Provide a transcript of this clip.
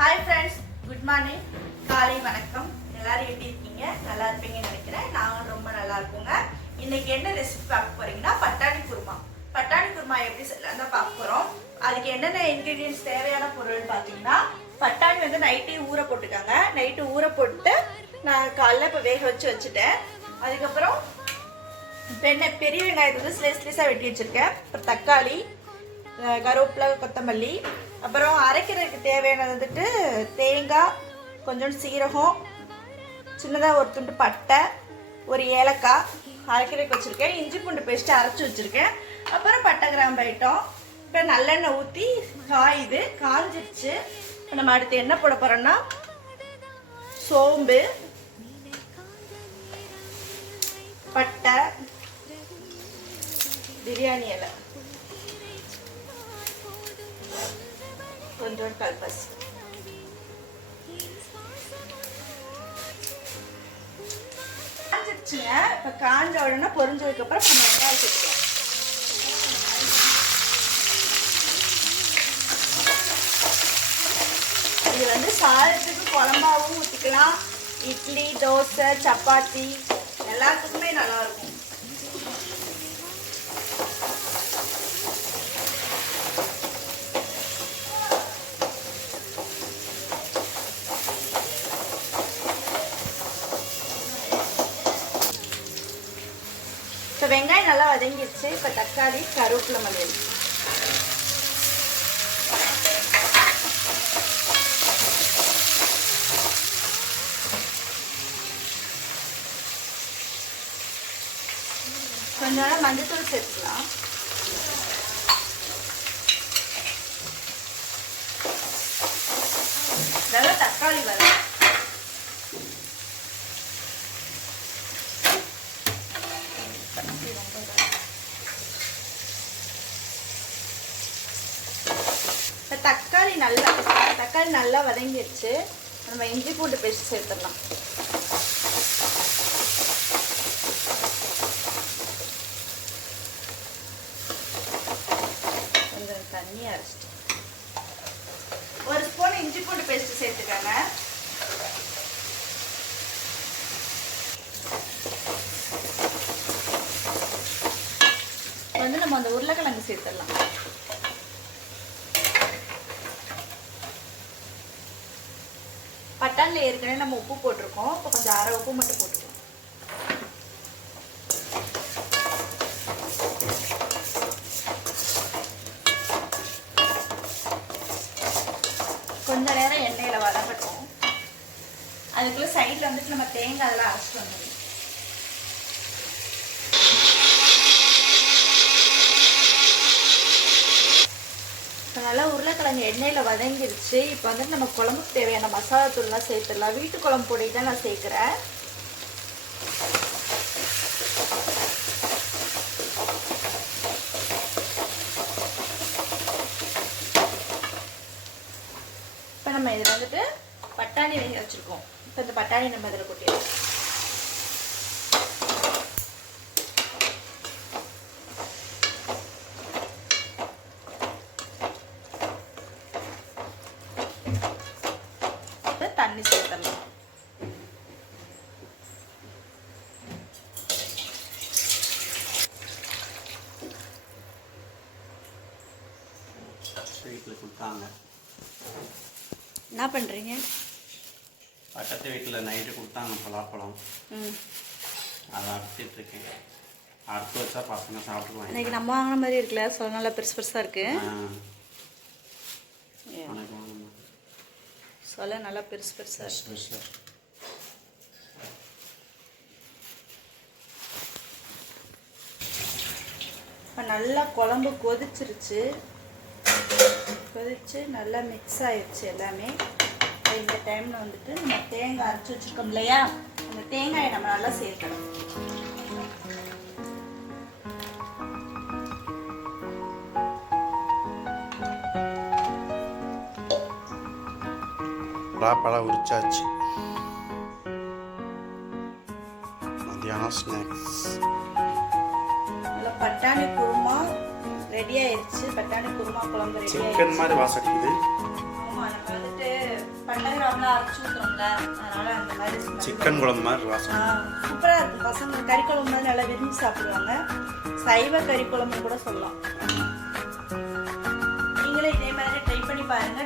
Hi friends, good morning. காலை வணக்கம். எல்லாரும் எப்படி இருக்கீங்க? நல்லா இருப்பீங்கன்னு நினைக்கிறேன். நாங்களும் ரொம்ப நல்லா இருக்கோங்க. இன்னைக்கு என்ன ரெசிபி பார்க்க போறீங்கன்னா பட்டாணி குருமா. பட்டாணி குருமா எப்படி செய்யலாம் தான் பார்க்க போறோம். அதுக்கு என்னென்ன இன்கிரீடியன்ஸ் தேவையான பொருள் பார்த்தீங்கன்னா, பட்டாணி வந்து நைட்டே ஊற போட்டுக்காங்க. நைட்டு ஊற போட்டு நான் காலைல இப்போ வேக வச்சுட்டேன். அதுக்கப்புறம் பெரிய வெங்காயத்தை வந்து ஸ்லைஸாக வெட்டி வச்சுருக்கேன். அப்புறம் தக்காளி, கருவேப்பிலை, கொத்தமல்லி, அப்புறம் அரைக்கிறதுக்கு தேவையானது வந்துட்டு தேங்காய், கொஞ்சம் சீரகம், சின்னதாக ஒரு துண்டு பட்டை, ஒரு ஏலக்காய் அரைக்கிறதுக்கு வச்சுருக்கேன். இஞ்சி பூண்டு பேஸ்ட்டு அரைச்சி வச்சுருக்கேன். அப்புறம் பட்டை கிராம்பு ஐட்டம். இப்போ நல்லெண்ணெய் ஊற்றி காஞ்சிருச்சு. இப்போ நம்ம அடுத்து என்ன போட போகிறோம்னா சோம்பு, பட்டை, பிரியாணி இலை, கொஞ்சம் கல்பாசி, காஞ்சிருச்சுங்க. இப்போ காஞ்ச உடனே பொரிஞ்சதுக்கப்புறம் நம்ம வெங்காயம் சேர்த்துக்கலாம். இது வந்து சாதத்துக்கு குழம்பாவும் ஊற்றிக்கலாம். இட்லி, தோசை, சப்பாத்தி எல்லாத்துக்குமே நல்லாயிருக்கும். இப்போ வெங்காயம் நல்லா வதங்கிடுச்சு. இப்போ தக்காளி, கருவேப்பிலை, மல்லி கொஞ்ச நேரம் மஞ்சத்தூள் சேர்த்துக்கலாம். நல்லா தக்காளி வரும். தக்காளி நல்லா வதங்கிடுச்சு. நம்ம இஞ்சி பூண்டு பேஸ்ட் சேர்த்துடலாம். கொஞ்சம் தண்ணி அரைச்சிட்டு ஒரு ஸ்பூன் இஞ்சி பூண்டு பேஸ்ட் சேர்த்துக்காங்க. வந்து நம்ம அந்த உருளைக்கிழங்கு சேர்த்துடலாம். பட்டாணியில் ஏற்கனவே நம்ம உப்பு போட்டிருக்கோம். இப்போ கொஞ்சம் அரை உப்பு மட்டும் போட்டுக்கலாம். கொஞ்ச நேரம் எண்ணெயில் வதங்கட்டும். அதுக்குள்ள சைடில் வந்துட்டு நம்ம தேங்காய் அதெல்லாம் அரைச்சிட்டு வந்துடும். இப்போ நல்லா உருளைக்கிழங்கு எண்ணெயில் வதங்கிருச்சு. இப்போ வந்துட்டு நம்ம குழம்புக்கு தேவையான மசாலா தூள்லாம் சேர்த்துடலாம். வீட்டு குழம்பு பொடி தான் நான் சேர்க்குறேன். இப்போ நம்ம இதில் வந்துட்டு பட்டாணி வேக வச்சுருக்கோம். இப்போ இந்த பட்டாணி நம்ம இதில் கொட்டிடலாம். தண்ணி சேர்த்தலாம். வீட்டில் கொடுத்தாங்க. என்ன பண்ணுறீங்க? பக்கத்து வீட்டில் நைட்டு கொடுத்தாங்க பலாப்பழம். அதை அரைச்சிட்ருக்கேன். அறுத்து வச்சா பசங்க சாப்பிடுவாங்க. இன்னைக்கு நம்ம வாங்கின மாதிரி இருக்குல்ல, சொல்ல நல்லா பெருசு பெருசாக இருக்கு. சொல்ல நல்லா பெருசு பெருசாக இருக்கு. இப்போ நல்லா குழம்பு கொதிச்சிருச்சு. கொதிச்சு நல்லா மிக்ஸ் ஆயிடுச்சு எல்லாமே. இந்த டைமில் வந்துட்டு நம்ம தேங்காய் அரைச்சி வச்சுருக்கோம் இல்லையா, அந்த தேங்காயை நம்ம நல்லா சேர்க்கணும். பழம் உரிச்சாச்சு. மதியானம் ஸ்நாக்ஸ். பட்டாணி குருமா ரெடி ஆயிடுச்சு. பட்டாணி குருமா குழம்பு ரெடி ஆயிடுச்சு. சிக்கன் மாதிரி வாசம் அடிக்குது. ஆமா, நம்ம வந்துட்டு பட்டை கிராம்பெலாம் அரைச்சி ஊற்றுறோம்ல, அதனால அந்த மாதிரி சிக்கன் குழம்பு மாதிரி வாசம். சூப்பராக இருக்கும். பசங்க கறி குழம்பு மாதிரி நல்லா விரும்பி சாப்பிடுவாங்க. சைவ கறி குழம்பு கூட சொல்லலாம். நீங்களே இதே மாதிரி ட்ரை பண்ணி பாருங்க.